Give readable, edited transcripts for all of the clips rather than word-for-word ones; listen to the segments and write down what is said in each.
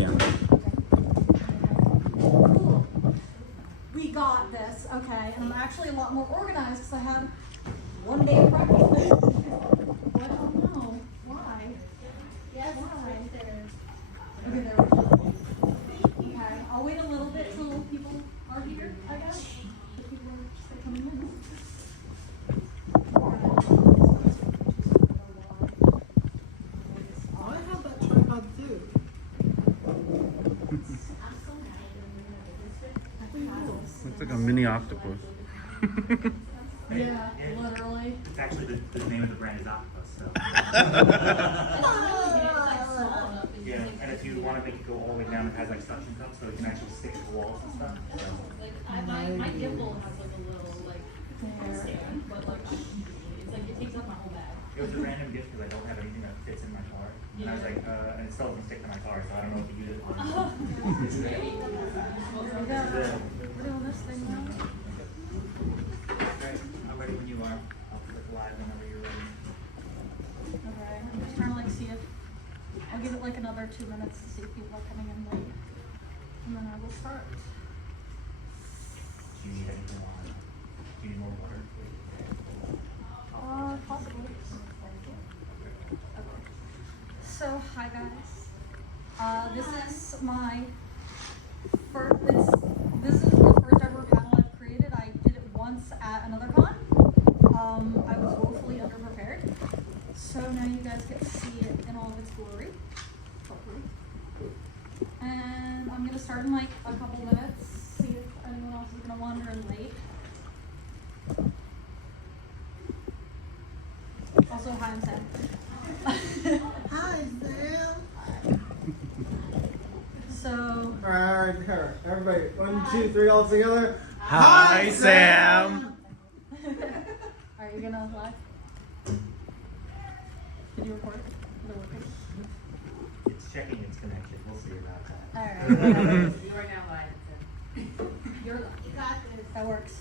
Yeah. Cool. We got this, okay, and I'm actually a lot more organized because I had one day of practice. Well, I don't know. Why? Yes, Why? right there. Okay, there we go. Okay, I'll wait a little bit till people are here, I guess. If people are just coming in. I have that tripod too. Looks like a mini octopus. Yeah, literally. It's actually the name of the brand is Octopus. So. Yeah, and if you want to make it go all the way down, it has like suction cups, so it can actually stick to the walls and stuff. So. Like my gimbal has like a little like stand, but like it's like it takes up my whole bag. It was a random gift because I don't have anything that fits in my car. And I was like, and it still doesn't stick to my car, so I don't know what to use it for. We're doing this thing now. Great. I'm ready when you are. I'll click live whenever you're ready. Okay, I'm just trying to like see if I'll give it like another 2 minutes to see if people are coming in late, and then I will start. Do you need anything on? Do you need more water? Possibly. Okay. So, hi guys. This is my first. This is the first ever panel I've created. I did it once at another con. I was woefully underprepared. So now you guys get to see it in all of its glory, hopefully. And I'm gonna start in like a couple minutes, see if anyone else is gonna wander in late. Also, hi, I'm Sam. Hi, Sam. So, Alright, everybody. 1, 2, 3, all together. Hi, Sam. are you gonna live? Did you record? Is it working? It's checking its connection. We'll see about that. Alright, whatever. You are now live. You're live. You got this. That works.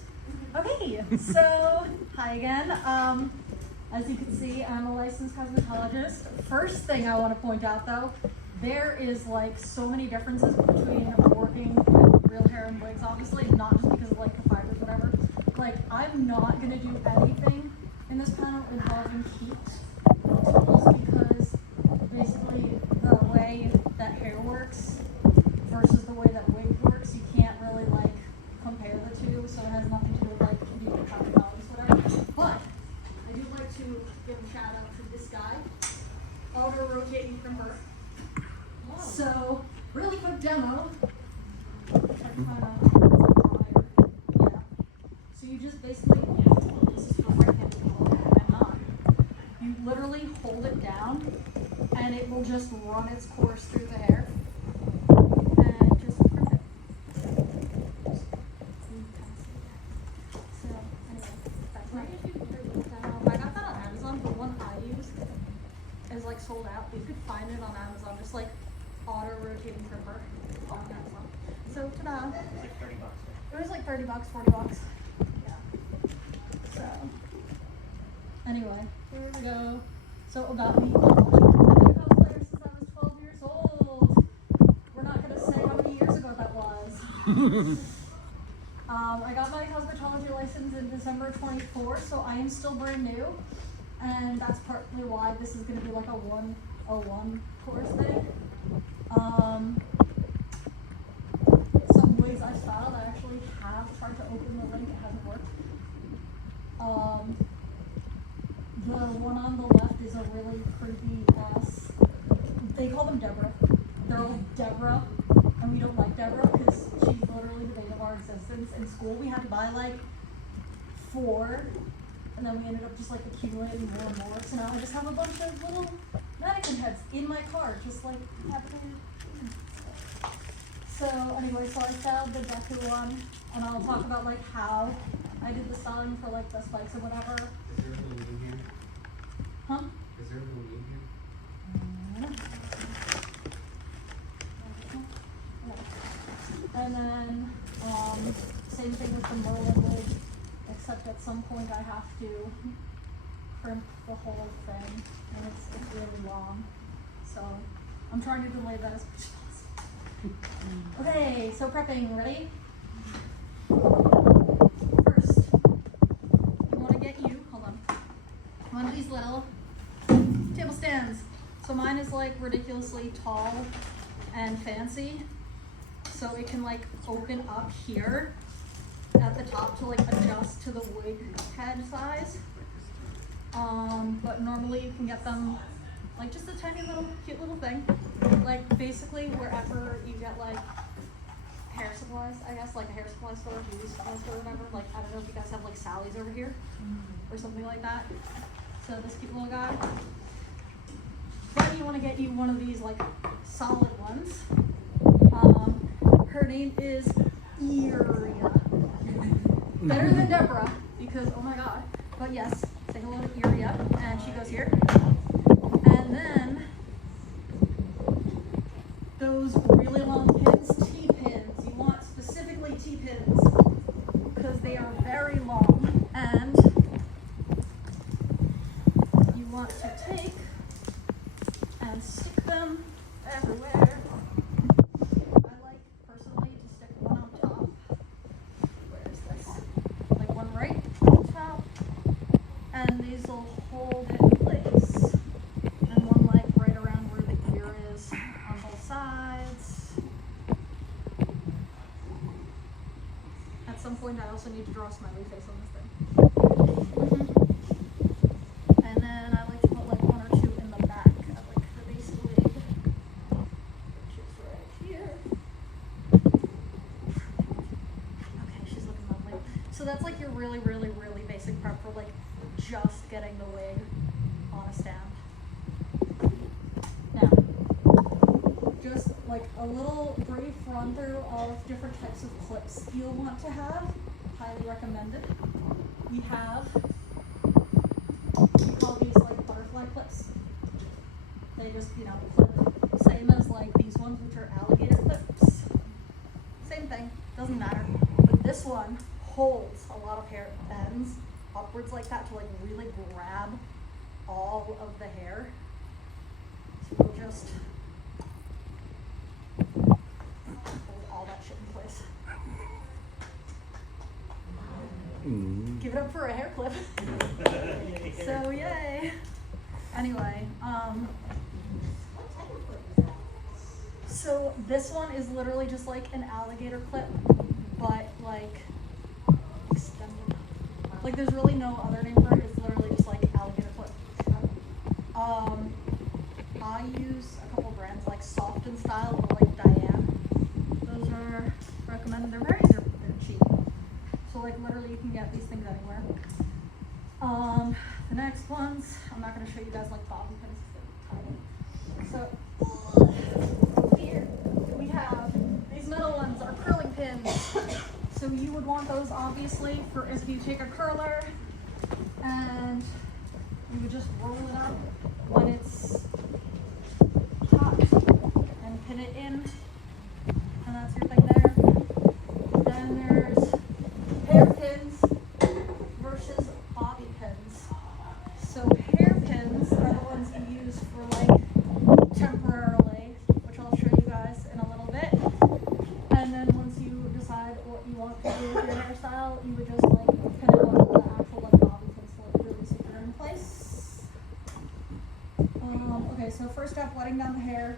Okay, so hi again. As you can see, I'm a licensed cosmetologist. First thing I want to point out though, there is like so many differences between working with real hair and wigs, obviously, not just because of like the fibers, whatever. Like, I'm not gonna do anything in this panel involving heat tools because basically the way that hair works versus the way that wig works, you can't really like compare the two, so it has nothing to do with like being a cosmetologist, whatever. But I do like to give a shout out to this guy, outer rotating trimmer. So, really quick demo. Yeah. So you just basically, this is for right-handed people and not. You literally hold it down, and it will just run its course through the hair, and just trim it. So anyway, that's my demo. I got that on Amazon. The one I use is like sold out. You could find it on Amazon, just like auto rotating trimmer on Amazon. So ta-da! It's like $30. It was like $30, $40. Yeah. So anyway, here we go. So about me. I've been a cosplayer since I was 12 years old. We're not gonna say how many years ago that was. I got my cosmetology license in December 24, so I am still brand new, and that's partly why this is gonna be like a 101 course thing. Some wigs I styled, I actually have tried to open the link, it hasn't worked. The one on the left is a really creepy ass, they call them Deborah. They're all Deborah, and we don't like Deborah because she's literally the bane of our existence. In school we had to buy like 4, and then we ended up just like accumulating more and more. So now I just have a bunch of little mannequin heads in my car, just like happening. So anyway, so I styled the Deku one, and I'll talk about like how I did the styling for like the spikes or whatever. Is there a balloon in here? Huh? Is there a balloon in here? And then same thing with the Merlin wig, except at some point I have to crimp the whole thing, and it's really long. So I'm trying to delay that as much as possible. Okay, so prepping, ready? First, you want to get hold on, one of these little table stands. So mine is like ridiculously tall and fancy. So it can like open up here at the top to like adjust to the wig head size. But normally you can get them like just a tiny little cute little thing. Like basically wherever you get like hair supplies, I guess, like a hair supply store, beauty supply store, whatever. Like I don't know if you guys have like Sally's over here or something like that. So this cute little guy. Then you want to get you one of these like solid ones. Her name is Iria. Better than Deborah because oh my god. But yes, say hello to Iria, and she goes here. And then those really long pins, T-pins. You want specifically T-pins because they are very long, and you want to take and stick them everywhere. I like personally to stick one on top. Where is this? Like one right on top, and these will hold it in place. And one like right around where the ear is on both sides. At some point, I also need to draw a smiley face on this thing. And then I like to put like one or two in the back at like the base of the wig, which is right here. Okay, she's looking lovely. So that's like your really, really, really basic prep for like just getting the wig on a stand. Now, just like a little brief run through of different types of clips you'll want to have. Highly recommended. We call these like butterfly clips. They just, clip. Same as like these ones, which are alligator clips. Same thing, doesn't matter. But this one holds a lot of hair, bends upwards like that to like really grab all of the hair. So we'll just hold all that shit in place. Give it up for a hair clip. So yay. Anyway, so this one is literally just like an alligator clip, but like extended. Like there's really no other name for it. It's literally just like alligator clip. I use a couple brands like Soft and Style or like Diane. Those are recommended. They're cheap. So like literally you can get these things anywhere. The next ones, I'm not going to show you guys like bobby pins. So here we have these middle ones are curling pins. So you would want those obviously for if you take a curler and you would just roll it up when it's hot and pin it in, and that's your thing there. Then there's hairpins versus bobby pins. So hairpins are the ones you use for like temporarily, which I'll show you guys in a little bit. And then once you decide what you want to do with your hairstyle, you would just like pin it on the actual like bobby pins to like really secure in place. Okay, so first step, wetting down the hair.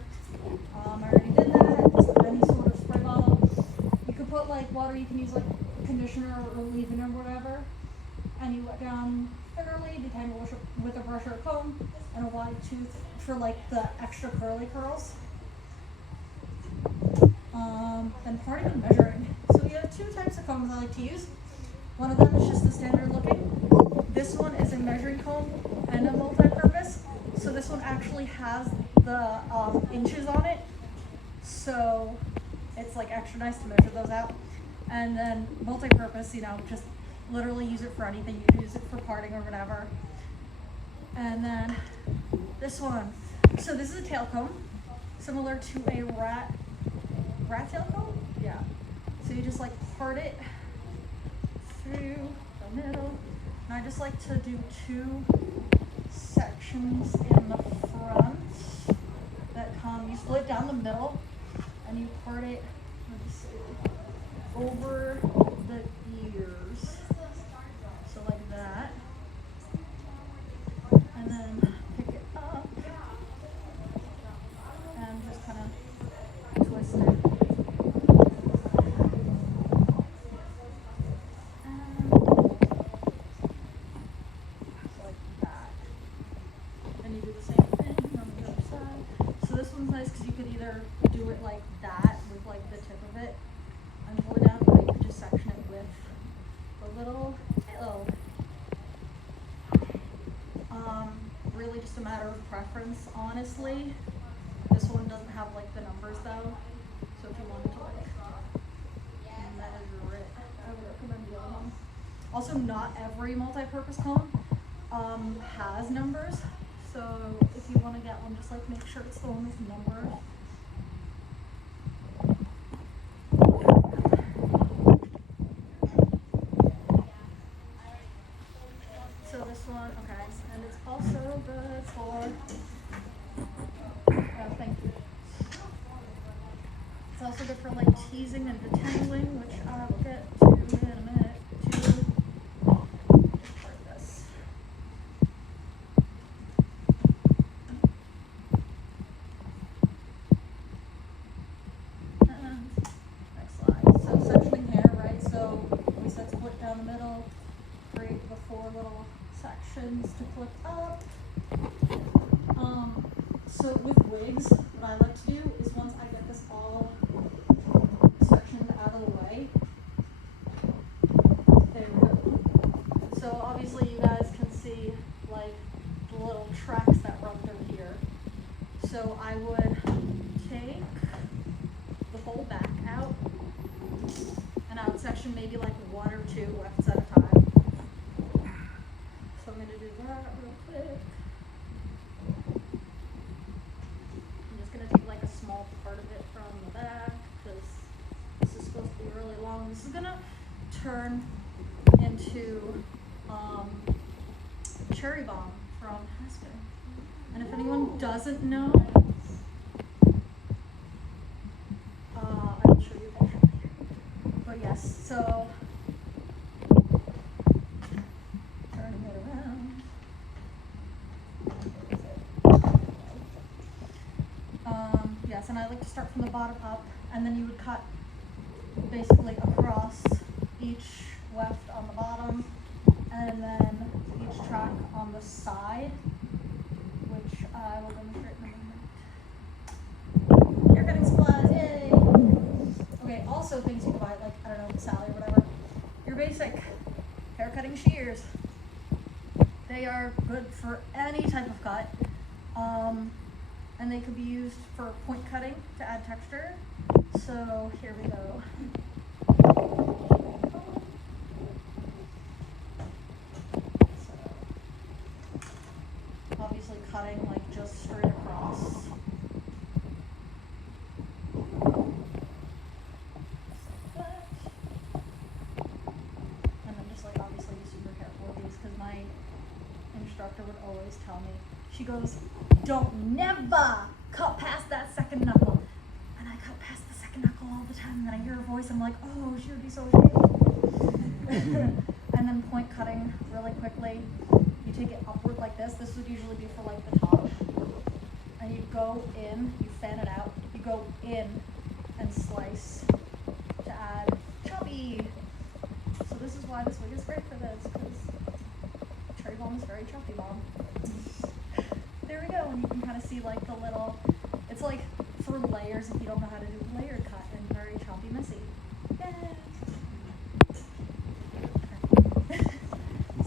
I already did that. Just any sort of spray bottle. You could put like water. You can use like conditioner or leave-in or whatever. And you wet down thoroughly, detangle with a brush or a comb, and a wide tooth for like the extra curly curls. Then parting and measuring. So we have two types of combs I like to use. One of them is just the standard looking. This one is a measuring comb and a multi-purpose. So this one actually has the inches on it. So it's like extra nice to measure those out. And then multi-purpose, just literally use it for anything. You can use it for parting or whatever. And then this one. So this is a tail comb, similar to a rat tail comb? Yeah. So you just like part it through the middle. And I just like to do two sections in the front that come, you split down the middle, and you part it, let me see, over the ears. So like that. And then pick it up and just kind of twist it. And like that. And you do the same thing on the other side. So this one's nice because you could either do it like that with like the tip of it and pull it down, or you could just section it with the little L. Really just a matter of preference, honestly. This one doesn't have like the numbers though, so if you wanted to like measure it, I would recommend the other one. Also, not every multi-purpose comb has numbers, so if you want to get one, just like make sure it's the one with numbers. So this one, okay, and it's also good for, thank you. It's also good for like teasing and detangling, which I will get to in a minute to part this. And next slide. So sectioning hair, right? So we said split down the middle, create the 4 little sections to clip up. So with wigs, what I like to do is once I get this all sectioned out of the way, there we go. So obviously you guys can see like the little tracks that run through here. So I would take the whole back out, and I would section maybe like 1 or 2 wefts at a time. So I'm going to do that real quick. I'm just going to take like a small part of it from the back because this is supposed to be really long. This is going to turn into cherry bomb from Aspen. And if anyone doesn't know, I will show you a picture. But yes, so turning it around. Yes, and I like to start from the bottom up, and then you would cut basically across each weft on the bottom, and then each track on the side, which I will demonstrate in a moment. Hair cutting supplies, yay! Okay, also things you can buy, like, I don't know, Sally or whatever. Your basic hair cutting shears. They are good for any type of cut. And they could be used for point cutting to add texture. So here we go. So, obviously cutting like just straight across. And then just like obviously be super careful with these because my instructor would always tell me, she goes, don't never cut past that second knuckle. And I cut past the second knuckle all the time, and then I hear her voice, I'm like, oh, she would be so ashamed. And then point cutting really quickly. You take it upward like this. This would usually be for like the top. And you go in, you fan it out, you go in and slice to add choppy. So this is why this wig is great for this, because cherry bomb is very choppy bomb. There we go, and you can kind of see like the little, it's like for layers if you don't know how to do a layered cut, and very choppy messy. Yay! Okay.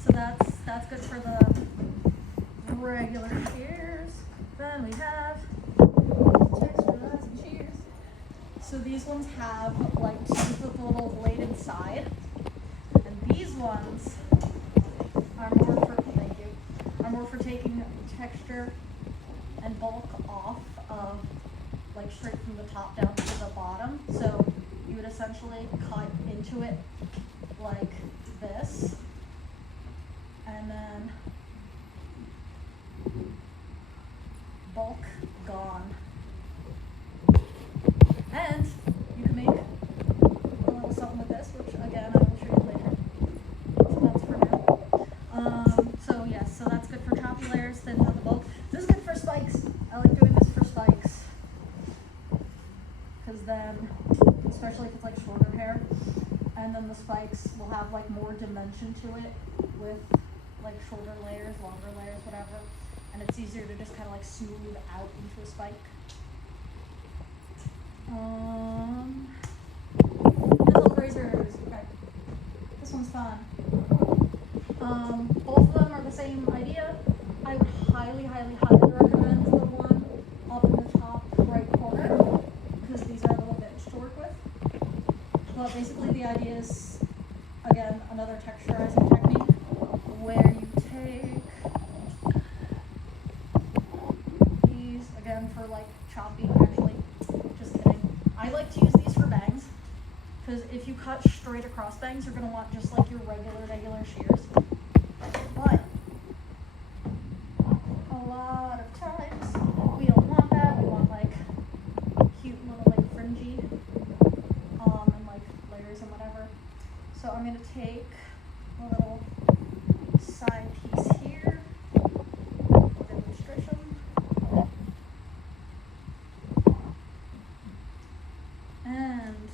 So that's good for the regular shears. Then we have texture shears. So these ones have like teeth with a little blade inside, and these ones are more for taking texture and bulk off of like straight from the top down to the bottom. So you would essentially cut into it like this, and then bulk gone. And then, especially if it's like shorter hair, and then the spikes will have like more dimension to it with like shorter layers, longer layers, whatever. And it's easier to just kind of like smooth out into a spike. Dental razors. Okay. This one's fun. Both of them are the same idea. I would highly, highly, highly recommend the one up in the top right corner because these are a little bit to work with. But basically the idea is, again, another texturizing technique where you take these, again, for like chopping, actually, just kidding. I like to use these for bangs because if you cut straight across bangs, you're going to want just like your regular shears. But a lot of times we don't want that. We want like cute little like fringy and like layers and whatever. So I'm gonna take a little side piece here, demonstration. And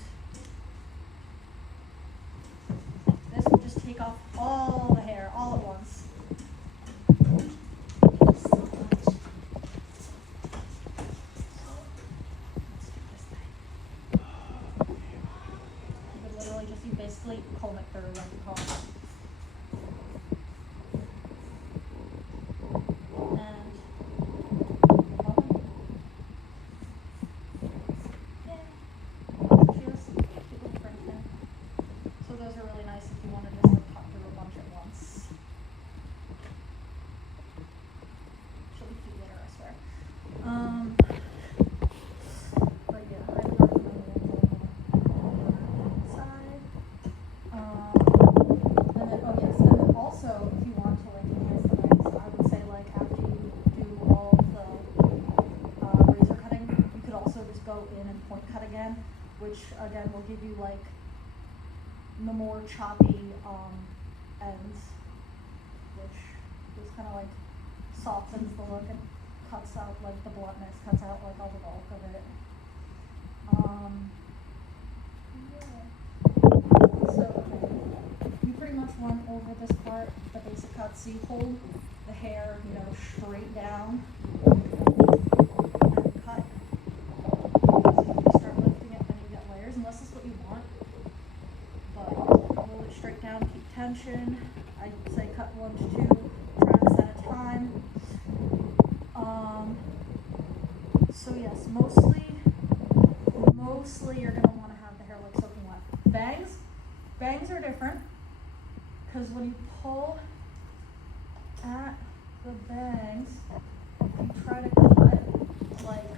this will just take off all the hair all at once. You could literally just, you basically comb it through like a comb. And yeah, just cute little fringe there. So those are really nice if you want to just like cut through a bunch at once. She'll be cute later, I swear. But yeah, I would recommend it side. And then, oh yes, and then also if you want to like enhance the bangs, I would say like after you do all the razor cutting, you could also just go in and point cut again, which again will give you like the more choppy ends, which just kind of like softens the look and cuts out like the bluntness, cuts out like all the bulk of it. Yeah. So you pretty much run over this part, the basic cut. So you hold the hair, you know, straight down and cut. So you start lifting it, then you get layers, unless that's what you want. But hold it straight down, keep tension. I'd say cut 1 to 2 strands at a time. So yes, mostly you're gonna want to have the hair like soaking wet. Bangs are different because when you pull at the bangs, if you try to cut like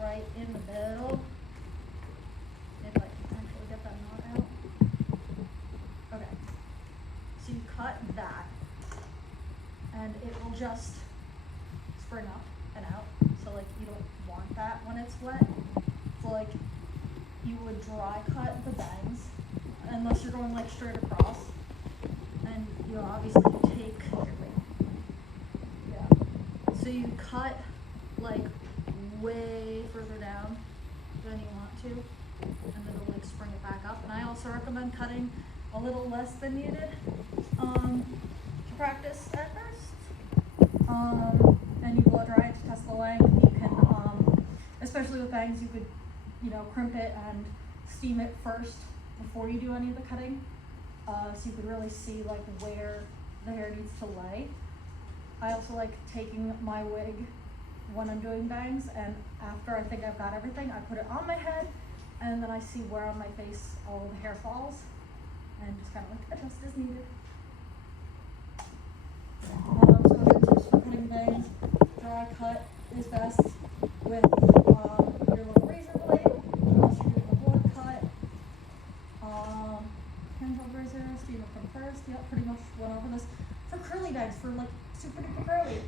right in the middle, maybe I can actually get that knot out. Okay, so you cut that, and it will just spring up and out. So like you don't want that when it's wet. So like you would dry cut the bangs unless you're going like straight across. And you know, obviously you take, yeah. So you cut like way further down than you want to, and then it'll like spring it back up. And I also recommend cutting a little less than needed to practice at first. And you blow dry it to test the length. You can, especially with bangs, you could, you know, crimp it and steam it first before you do any of the cutting. So you could really see like where the hair needs to lay. I also like taking my wig when I'm doing bangs, and after I think I've got everything, I put it on my head, and then I see where on my face all of the hair falls, and just kind of like adjust as needed. So again, tips for cutting bangs: dry cut is best with your little razor blade, unless you're doing a blood cut. Handheld razor, steam it from first. Yep, pretty much went over this. For curly bangs, for like super duper curly,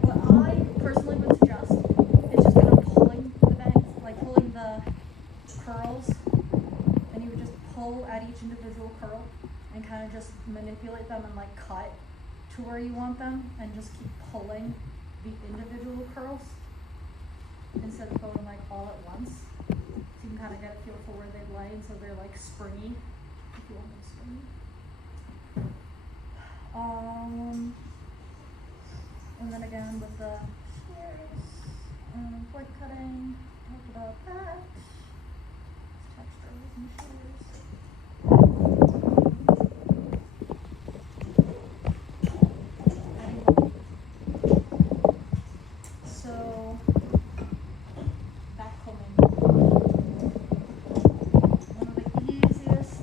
what I personally would suggest is just kind of pulling the bangs, like pulling the curls, and you would just pull at each individual curl and kind of just manipulate them and like cut to where you want them, and just keep pulling the individual curls instead of going like all at once. So you can kind of get a feel for where they lay, and so they're like springy, if you want them springy. And then again with the shears, point cutting, talk about that. Textures and shears. So, back combing. One of the easiest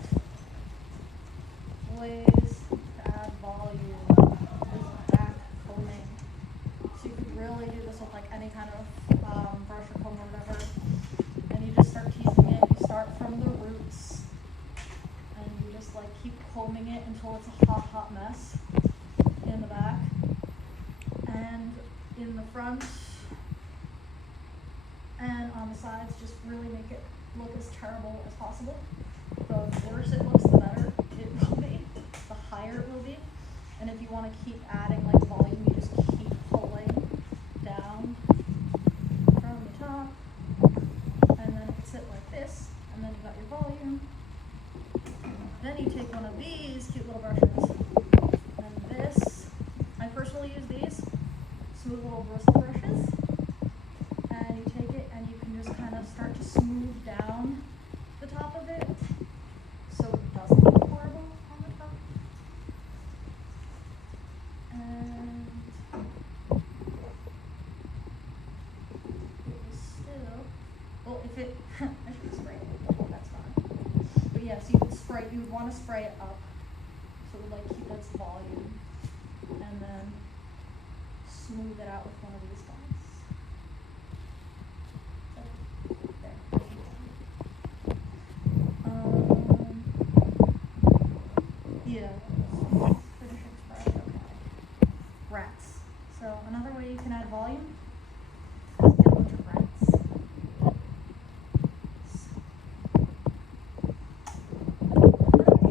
ways to add volume is back combing. So you could really do this with like any kind of brush or comb or whatever. And you just start teasing it. You start from the roots. And you just like keep combing it until it's a hot, hot mess in the back. And in the front and on the sides, just really make it look as terrible as possible. The worse it looks, the better it will be, the higher it will be. And if you want to keep adding like volume, you just keep pulling down from the top, and then it sit like this, and then you got your volume. Then you take one of these cute little brushes, and this, I personally use these smooth little bristle brushes, and you take it and you can just kind of start to smooth down the top of it so it doesn't look horrible on the top. And it is still, well, if it, I should spray it, that's fine. But yeah, so you would spray, you would want to spray it up so it would like keep its volume, and then smooth it out with one of these guys. So, there. Yeah. Finishing spray, okay. Rats. So another way you can add volume is get a bunch of rats.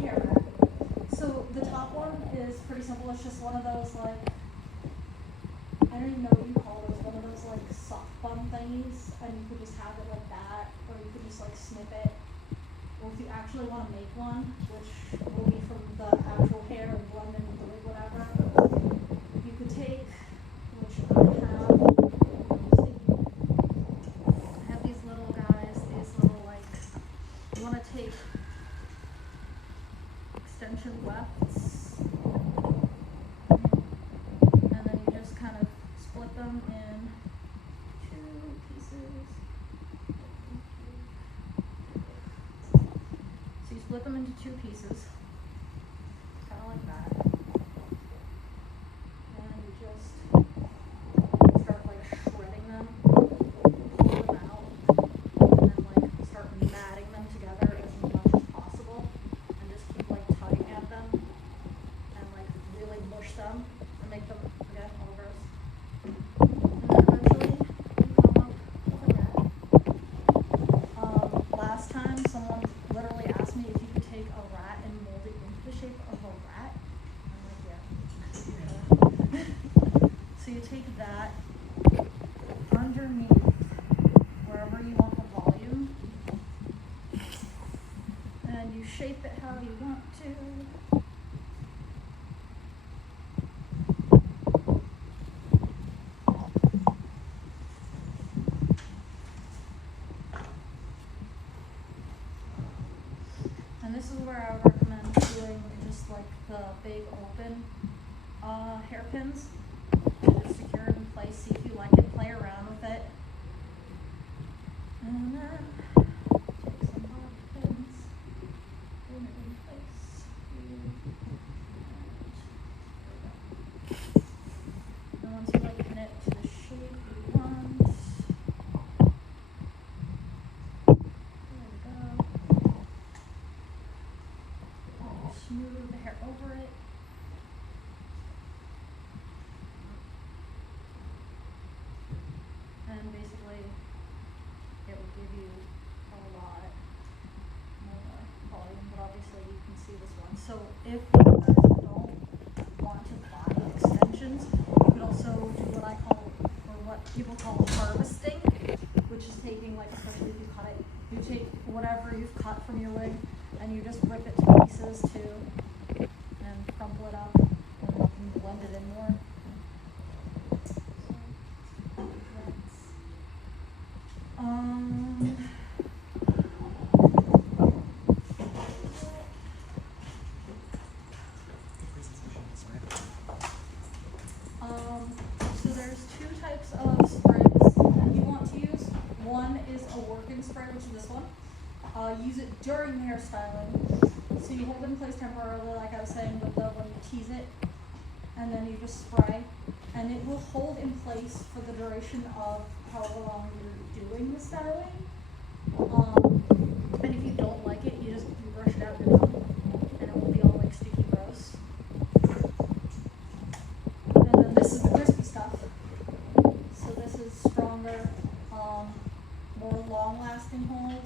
Here. So the top one is pretty simple. It's just one of those like, I don't even know what you call those, one of those like soft bun thingies, and you could just have it like that, or you could just like snip it. Or if you actually want to make one, which will be from the actual hair and blend in with the wig, whatever, you could take, which I have these little guys, these little like, you want to take extension wefts, and then you just kind of split them in 2 pieces. So you split them into 2 pieces, kind of like that, and you just start like shredding them, pull them out, and then like start matting them together as much as possible, and just keep like tugging at them, and like really mush them, and make them, again, all gross. And then eventually you come up with a rat. Last time someone literally asked me if you could take a rat and mold it into the shape of a rat. I'm like, yeah. So you take that underneath wherever you want the volume, and you shape it how you want to. And this is where I would recommend doing just like the big open hairpins. Just secure it in place, see if you like it, play around with it. And then take some bobby pins, pin it in place. And once you like pin it to the shape you want, there we go. Smooth the hair over it. And basically, it will give you a lot more volume, but obviously you can see this one. So if you guys don't want to buy extensions, you could also do what I call, or what people call harvesting, which is taking, like, especially if you cut it, you take whatever you've cut from your wig, and you just rip it to pieces too, and crumple it up, and you can blend it in more. So, that's, so there's two types of sprays that you want to use. One is a working spray, which is this one. Use it during hairstyling. So you hold it in place temporarily, like I was saying, with the when you tease it, and then you just spray, and it will hold in place for the duration of however long you're doing the styling. And if you don't like it, you brush it out, you're done, and it won't be all like sticky gross. And then this is the crispy stuff. So this is stronger, more long-lasting hold.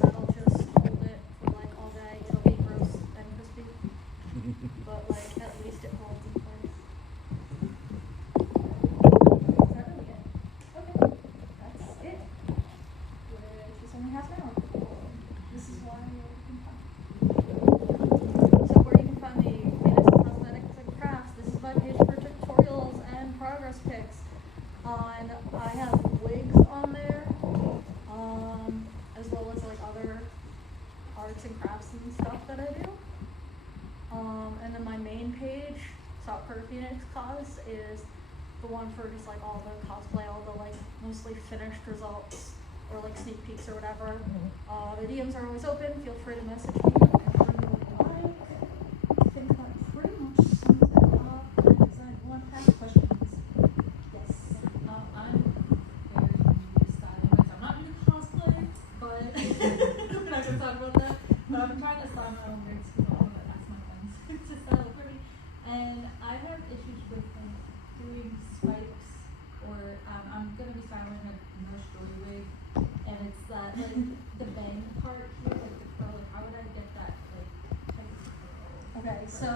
That'll just hold it for like all day. It'll be gross and crispy, but like at least it holds in place. Is that really it? Okay, that's it. Which is only half an hour. This is why you can find. So where you can find the latest cosmetics and crafts. This is my page for tutorials and progress pics. I have wigs on there, as well as like other arts and crafts and stuff that I do. And then my main page, Soccer Phoenix Cos, is the one for just like all the cosplay, all the like mostly finished results or like sneak peeks or whatever. The DMs are always open. Feel free to message me whenever you would like. I think that pretty much sums it up. Is that one half questions? Yes. I'm very new to styling. I'm not new to cosplay, but we're not gonna talk about that. But I'm trying to style my own wigs because I want to ask my friends to style it for me. And I have issues with like doing spikes, or I'm gonna be styling a nurse Joy wig, and it's that like the bang part here, like the curl. Like how would I get that like type of curl? Okay, so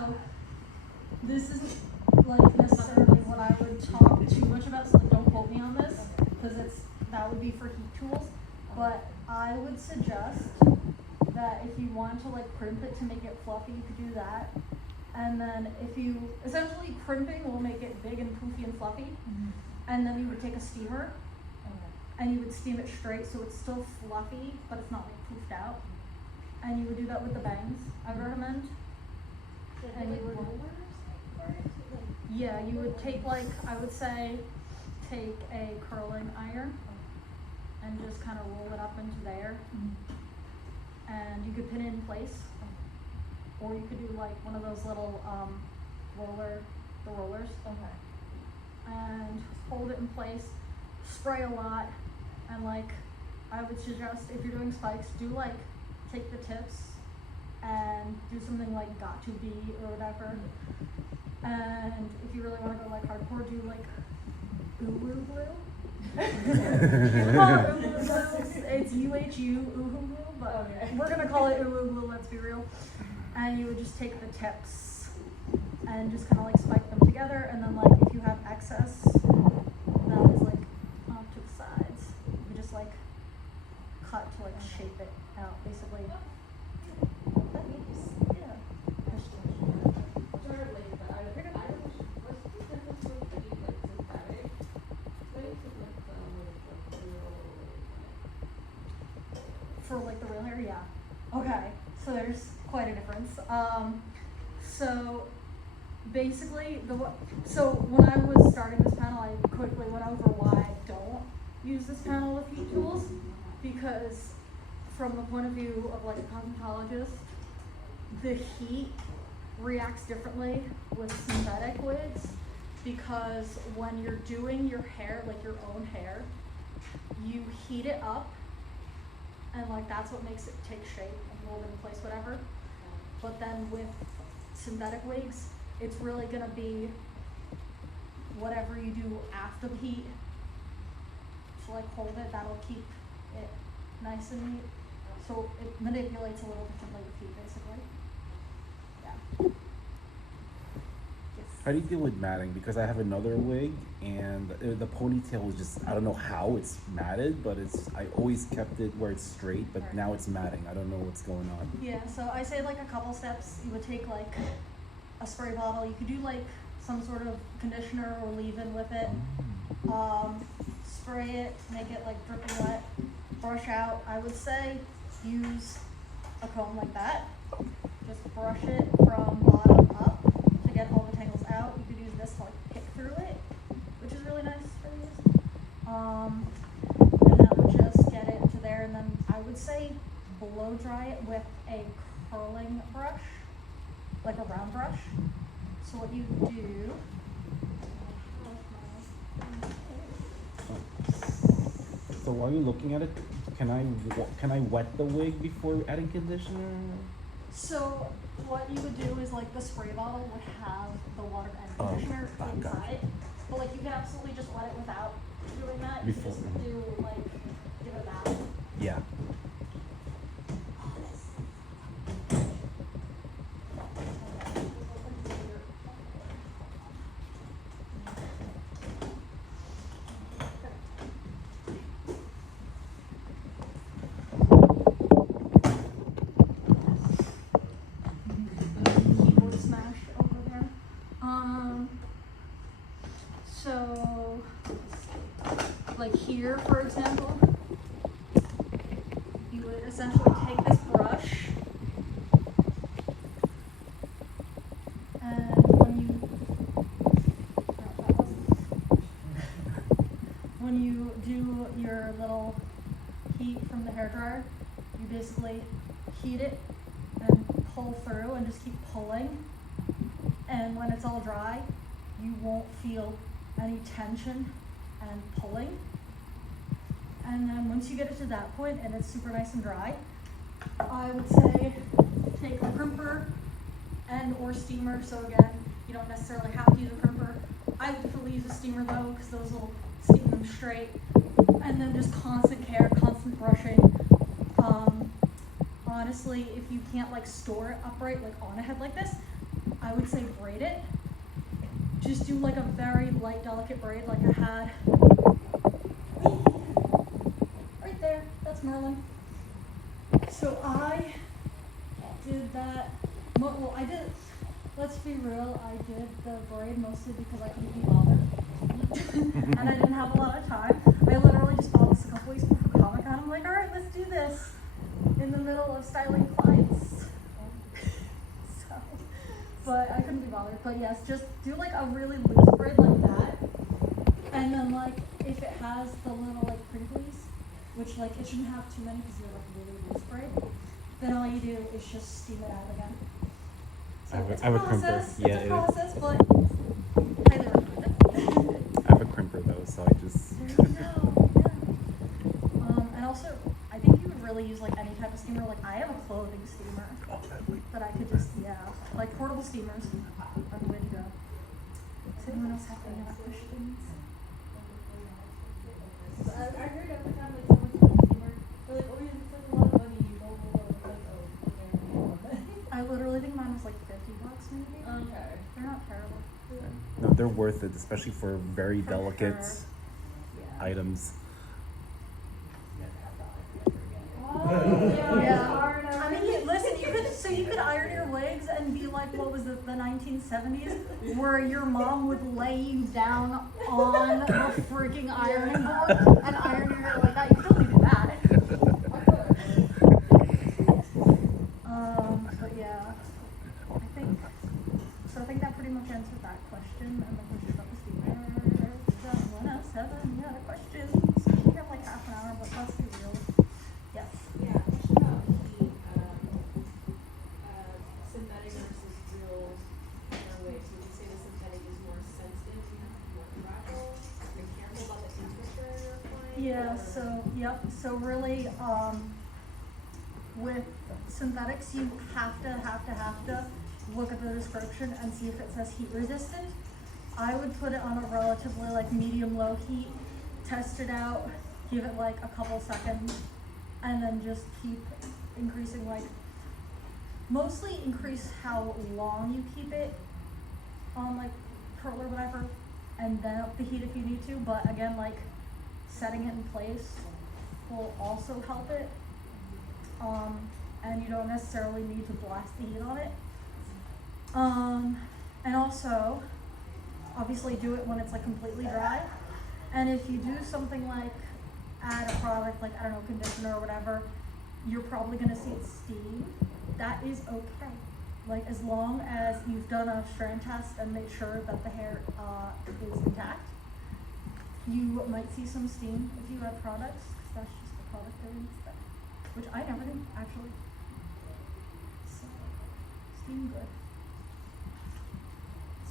this isn't like necessarily what I would talk too much about, so like don't quote me on this, because that would be for heat tools. But I would suggest that if you want to like crimp it to make it fluffy, you could do that. And then if you, essentially crimping will make it big and poofy and fluffy. And then you would take a steamer and you would steam it straight so it's still fluffy, but it's not like poofed out. And you would do that with the bangs, I recommend. And you would, yeah, you would take like, I would say, take a curling iron and just kind of roll it up into there. And you could pin it in place. Or you could do like one of those little rollers. Okay. And hold it in place, spray a lot, and like I would suggest if you're doing spikes, do like take the tips and do something like got to be or whatever. And if you really want to go like hardcore, do like uwu glue. It's UHU uwu glue, but we're gonna call it uwu glue, let's be real. And you would just take the tips and just kind of like spike them together, and then like if you have excess that is like off to the sides, you just like cut to like shape it out basically. That means, yeah. For like the real hair, yeah. Okay, so there's quite a difference. So basically, so when I was starting this panel, I quickly went over why I don't use this panel with heat tools, because from the point of view of like a cosmetologist, the heat reacts differently with synthetic wigs, because when you're doing your hair, like your own hair, you heat it up, and like that's what makes it take shape and hold it in place, whatever. But then with synthetic wigs, it's really gonna be whatever you do after the heat to like hold it, that'll keep it nice and neat. So it manipulates a little differently with heat, basically. Yeah. Yes. How do you deal with matting? Because I have another wig, and the ponytail is just, I don't know how it's matted, but I always kept it where it's straight, but now it's matting. I don't know what's going on. Yeah, so I say like a couple steps. You would take like a spray bottle. You could do like some sort of conditioner or leave-in with it. Spray it, make it like dripping wet, brush out. I would say use a comb like that. Just brush it from bottom up to get all the tangles out. You could use this to like pick through it, which is really nice for these. And that would just get it to there, and then I would say blow dry it with a curling brush, like a round brush. So what you do, So while you're looking at it, can I wet the wig before adding conditioner? so what you would do is like the spray bottle would have the water and Oh, conditioner got inside. it. But like you can absolutely just wet it without doing that. You Before- just do like give it a bath. Yeah. Keyboard smash over there. So like here, for example, you would essentially take this brush and when you do your little heat from the hairdryer, you basically heat it and pull through and just keep pulling. And when it's all dry, you won't feel any tension and pulling. And then once you get it to that point and it's super nice and dry, I would say take a crimper and or steamer. So again, you don't necessarily have to use a crimper. I typically use a steamer though, because those will steam them straight. And then just constant care, constant brushing. Honestly, if you can't like store it upright, like on a head like this, I would say braid it. Just do like a very light, delicate braid like I had. Right there, that's Merlin. So I did that, well I did, let's be real, I did the braid mostly because I couldn't be bothered. And I didn't have a lot of time. I literally just bought this a couple weeks before Comic-Con. I'm like, alright, let's do this. In the middle of styling clients. So, but I couldn't be bothered. But yes, just do like a really loose braid like that. And then like, if it has the little like crinklies, which like it shouldn't have too many because you're like really loose braid, then all you do is just steam it out again. So it's I have a crimper. process, Yeah, it's a it is. process, but highly recommend it. I have a crimper though, so I just. There you go, yeah. And also, I think you would really use like any type of steamer. Like I have a clothing steamer that I could just, like portable steamers are the way to go. Does anyone else have any other questions? I heard every time like someone says steamer, they're like, oh yeah, it's like a lot of money, you don't know like, oh, okay. I literally think mine was like $50 maybe. Okay. They're not terrible. No, they're worth it, especially for very For delicate sure. items. Yeah. I mean, listen, you could iron your wigs and be like, what was it, the 1970s, where your mom would lay you down on the freaking ironing board and iron your hair like that. You could totally do that. But yeah, I think that pretty much answered that question and the question about the steamer. Does anyone else have any other questions? We have like half an hour, but let's be real. Yes. Yeah, question about heat, synthetic versus real hair wigs. Would you say the synthetic is more sensitive, you have to be more fragile, you're careful about the temperature you're applying? Yeah, or- so, yep, so really, with synthetics, you have to look at the description and see if it says heat resistant. I would put it on a relatively like medium-low heat, test it out, give it like a couple seconds, and then just keep increasing, like, mostly increase how long you keep it on like curl or whatever, and then up the heat if you need to, but again, like, setting it in place will also help it. And you don't necessarily need to blast the heat on it. And also, obviously do it when it's like completely dry. And if you do something like add a product like, I don't know, conditioner or whatever, you're probably gonna see it steam. That is okay. Like, as long as you've done a strand test and made sure that the hair is intact. You might see some steam if you have products, because that's just the product they're in, which I never do, actually. So, steam good.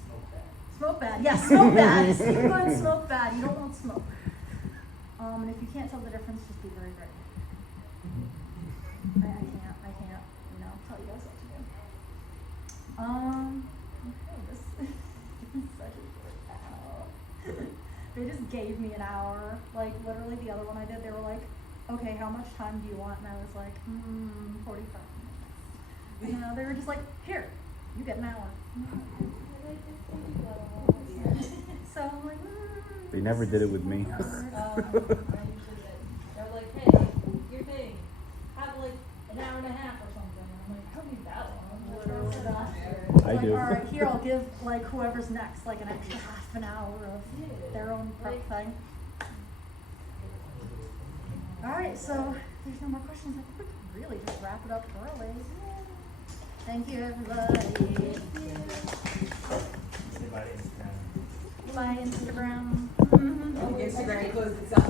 Smoke that. Smoke bad, yes, smoke bad. Steam good, smoke bad. You don't want smoke. And if you can't tell the difference, just be very brave. I can't, you know, tell you guys what to do. Okay, this is such a good hour. They just gave me an hour. Like, literally the other one I did, they were like, okay, how much time do you want? And I was like, 45 minutes. You know, they were just like, here, you get an hour. So I'm like, They never did it with me. I usually did. They're like, hey, your thing, have like an hour and a half or something. And I'm like, I don't need that long. literally that. I Like, do. all right, here, I'll give like whoever's next like an extra half an hour of their own prep thing. All right, so if there's no more questions, I think we can really just wrap it up early. Thank you, everybody. Say bye to Instagram. Bye, Instagram. Instagram closed itself.